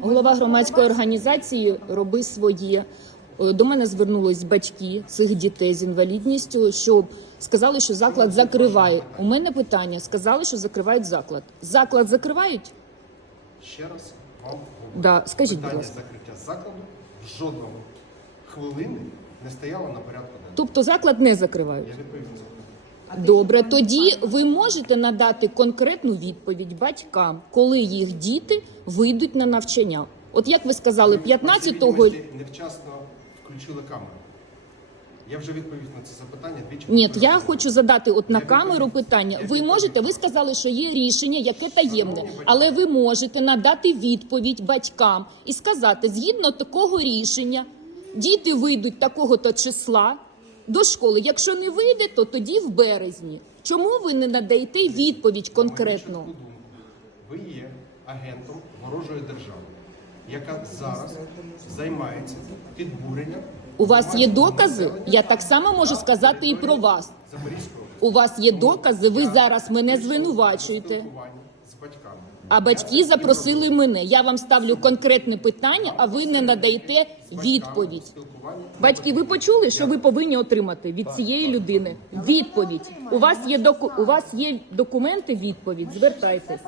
Голова громадської організації роби своє. Е, До мене звернулись батьки цих дітей з інвалідністю, щоб сказали, що заклад закриває. У мене питання: сказали, що закривають заклад. Заклад закривають? Ще раз вам. Да, скажіть, будь Питання ласка. закриття закладу жодного хвилини не стояло на порядку денному. Тобто заклад не закривають. Я на запитання. Добре, тоді ви можете надати конкретну відповідь батькам, коли їх діти вийдуть на навчання. От як ви сказали, Ви, по всій 15-го... невчасно включили камеру. Я вже відповів на це запитання двічі. Ні, я хочу задати от на Я камеру відповім. питання. Я Ви відповім. можете, ви сказали, що є рішення, яке таємне, але ви можете надати відповідь батькам і сказати, згідно такого рішення, діти вийдуть такого-то числа до школи. Якщо не вийде, то тоді в березні. Чому ви не надаєте відповідь конкретно? Ви є агентом ворожої держави, яка зараз займається підбуренням. У вас є докази? Я так само можу сказати і про вас. У вас є докази, ви зараз мене звинувачуєте. Батьками. А батьки запросили мене. Я вам ставлю конкретне питання, а ви не надаєте відповідь. Батьки, ви почули, що ви повинні отримати від цієї людини відповідь. У вас є доку... у вас є документи, відповідь. Звертайтесь.